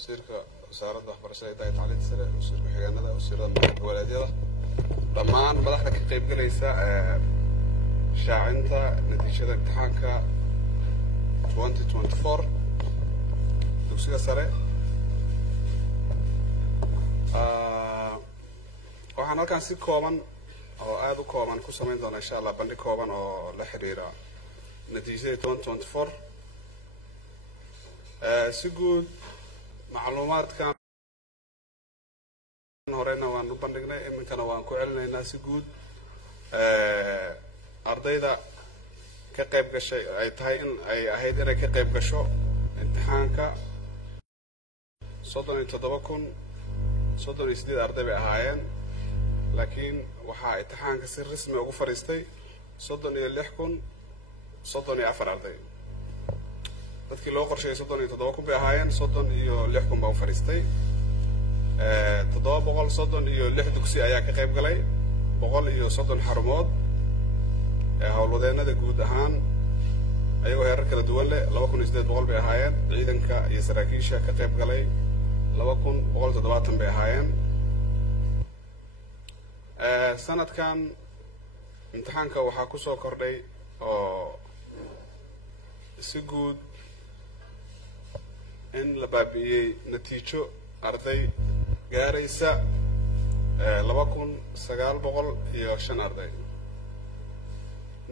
وسيرك وزارة waxbarashada iyo tacliinta sare wasiirka xigeenada wasiirada goboleedyada dhammaan madaxda ka qayb galaysa shaacinta natiijada imtixaanka 2024 dugsiga sare waxaan halkan si kooban oo aad u kooban ku samayn doonaa insha Allah bandhig kooban oo la xiriira natiijada 2024 si guud macluumaadkan horeyna waan u bandhignay iminkana waan ku celinaynaa si guud ardayda ka qayb gashay ay tahay in ay ahayd inay ka qayb gasho imtixaanka 37,038 arday bay ahaayeen laakiin waxaa imtixaanka si rasmi ugu fariistay 36,034 arday dadkii loo qorsheeyay 37,000 bay ahaayeen 36,000 baa u fariistay 736 dugsi ayaa ka qayb galay 130 xarumood howlwadeenada guud ahaan ayagoo heerar kala duwan leh 2,800 bay ahaayeen ciidanka iyo saraakiisha ka qayb galay 2,170 bay ahaayeen sanadkan imtixaanka waxaa ku soo kordhay oo si guud in la baabi'iyey natiijo arday gaaraysa 2,905 arday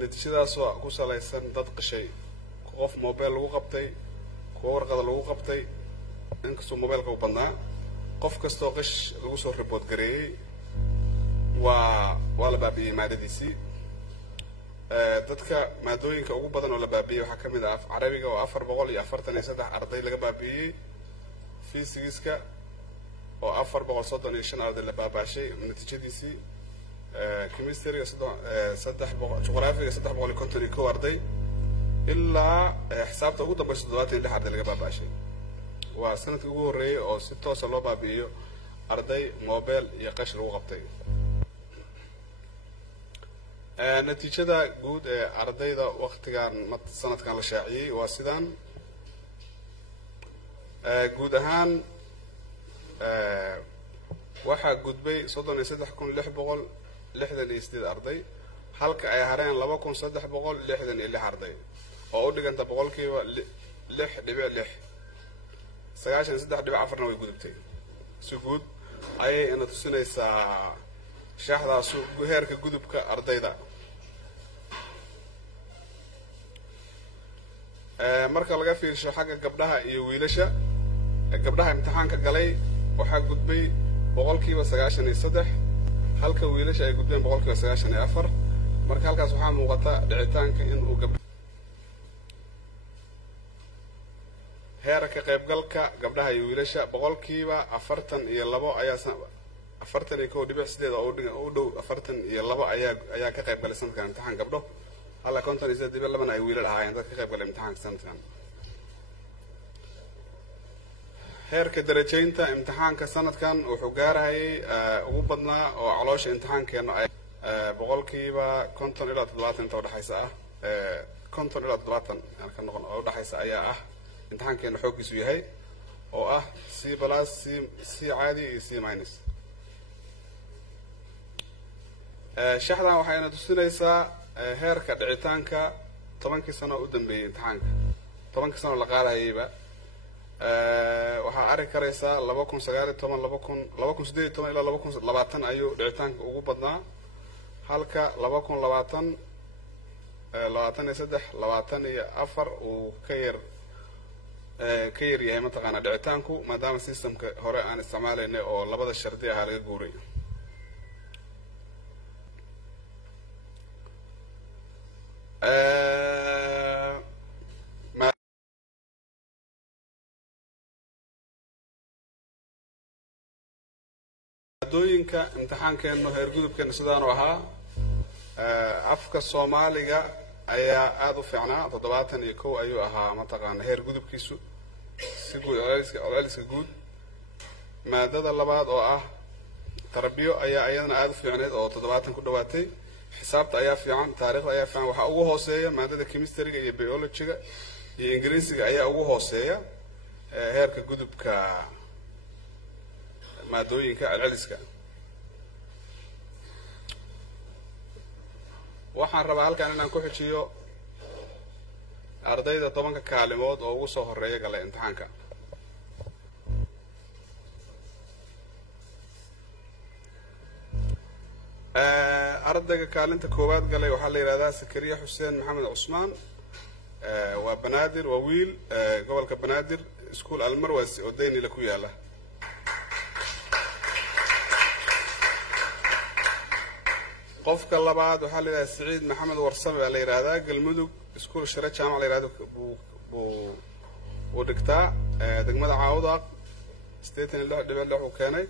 natiijadaasoo ku salaysan dad qishay qof mobile lagu qabtay kuwa warqada lagu qabtay inkastoo mobileka u badnaa qof kastoo qish lagu soo report gareeyey waa la baabi'iyey maadadiisii dadka maadooyinka ugu badan oo la baabi'iyey waxaa ka mid ah carabiga oo 443 arday laga baabi'iyey fiisigiska oo 435 arday la baabaashay natiijadiisii chemistry juqraafiga 351 arday ilaa xisaabta ugu dambaysa 76 arday laga baabaashay waa sanadkii ugu horreeyay oo si toos ah loo baabi'iyo arday mobile iyo qash lagu qabtay natiijada guud ee ardayda waqtigan sanadkan la shaaciyay waa sidaan guud ahaan waxaa gudbay 33,668 arday halka ay hareen 2,366 arday oo u dhiganta boqolkiiba 6.6 93.4 way gudubtay si guud ayay ina tusinaysaa shaxdaas heerka gudubka ardayda marka laga fiirsho xagga gabdhaha iyo wiilasha gabdhaha imtixaanka galay waxaa gudbay boqolkiiba 93 halka wiilasha ay gudbeen boqolkiiba 94 marka halkaas waxaa muuqata dhicitaanka in uu heerka qaybgalka gabdhaha iyo wiilasha boqolkiiba 42 ayaa 41.8 oo u dhow 42 ayaa ka qayb galay sanadkan imtixaan gabdho hala 58.2 ay wiilal ahaayeen dadka ka qayb galay imtixaanka sanadkan heerka darajaynta imtixaanka sanadkan wuxuu gaarayay ugu badnaa oo caloosha imtixaankeena ay boqolkiiba 50 ilaa 70 inta u dhaxaysa ah 50 ilaa 70 halka noqon oo u dhaxaysa ayaa ah imtixaankeena xoogiisu yahay oo ah C+ C caadi iyo C-. shaxdan waxayna tusinaysaa heerka dhicitaanka 10 sano u dambeeyay imtixaanka 10 sano la qaadayayba waxaa arki karaysaa 2018 ilaa 2020 ayuu dhicitaanka ugu badnaa halka 2020 23 24 uu ka yar yahay mataqaanaa dhicitaanku maadaama systemka hore aan isticmaalaynay oo labada shardi ahaa laga guuray maadooyinka imtixaankeenu heer gudubkeena sidaan u ahaa afka Soomaaliga ayaa aad u fiicnaa 71 ayuu ahaa mataqaanaa heer gudubkiisu si guud celceliska guud maadada labaad oo ah tarbiyo ayaa iyadana aad u fiicneed oo 70 ku dhawaatay xisaabta ayaa fiican taariikhda ayaa fiican waxa ugu hooseeya maadada chemistry-ga iyo biology-ga iyo ingiriisiga ayaa ugu hooseeya heerka gudubka maadooyinka celceliska waxaan rabaa halkan inaan ku xijiyo ardayda 10 kaalimood oo ugu soo horeeya galay imtixaanka ardayga kaalinta koowaad galay waxaa la yiraahdaa Sakariya Xuseen Maxamed Cusmaan waa banaadir waa wiil gobolka banaadir iskuul almarwasi oo deyn la ku yaala qofka labaad waxaa la yiraahdaa Saciid Maxamed Warsame la yiraahdaa galmudug iskuul shara jaamac la yiraahdo buu dhigtaa degmada Caawda 86 uu keenay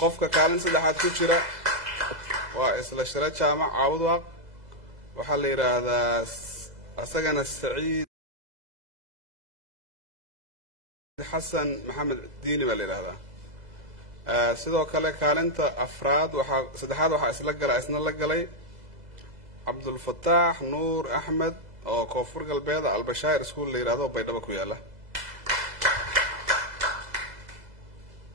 qofka kaalin saddexaad ku jira waa isla shara jaamac Caawda waxaa la yiraahdaa asagana Saciid Xasan Maxamed Diini baa la yiraahdaa sidoo kale kaalinta afraad saddexaad waxaa isna la galay Abdul Fattah Nuur Ahmed oo koonfur galbeed Albashair iskuul la yiraahdo Baydhabo ku yaala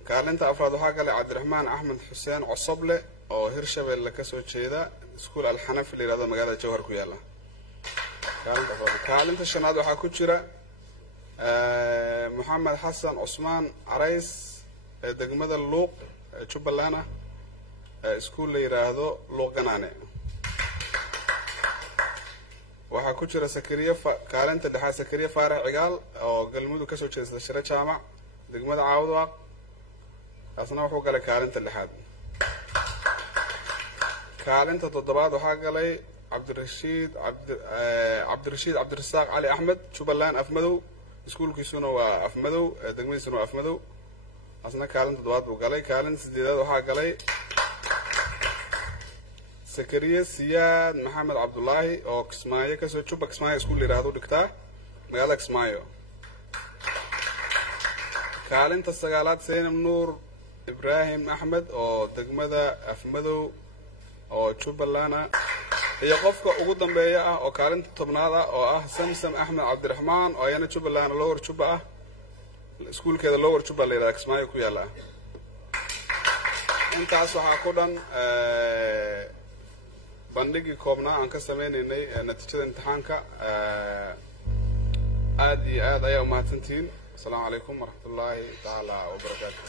kaalinta afraad waxaa galay Cabdiraxmaan Axmed Xuseen Cosoble oo Hirshabelle ka soo jeeda iskuul Al-Xanafi la yiraahdo magaalada Jowhar ku yaala kaalinta shanaad waxaa ku jira Maxamed Xasan Cusmaan Carays degmada Luuq Jubbaland iskuul la yiraahdo Luuq Ganaane waxaa ku jira Sakariya kaalinta dhaxal Sakariya Faarax Cigaal oo galmudug ka soo jeesta shara jaamac degmada Caawda asna wuxuu galay kaalinta lixaad kaalinta toddobaad waxaa galay Cabdirashiid Cabdirasaaq Cali Axmed Jubbaland Afmadow iskuulkiisuna waa Afmadow degmadiisuna waa Afmadow asna kaalinta toddobaad buu galay kaalinta sideedaad waxaa galay Sakariya Siyaad Maxamed Cabdullaahi oo Kismaayo ka soo Jubba Kismaayo iskuul yiraahdo dhigtaa magaalada Kismaayo kaalinta sagaalaad Saynab Nuur Ibrahim Ahmed oo degmada Afmadow oo Jubbaland iyo qofka ugu dambeeya ah oo kaalinta tobnaad ah oo ah Samsam Ahmed Cabdiraxmaan oo ayana Jubbaland Lower Jubba ah iskuulkeeda Lower Jubba la yiraahdo Kismaayo ku yaala intaas waxaa ku dhan bandhigi koobnaa aan ka sameeynay natiijada imtixaanka aad iyo aad ayaa u mahadsantihiin assalaamu calaykum waraxmatullaahi taala wa barakaatuh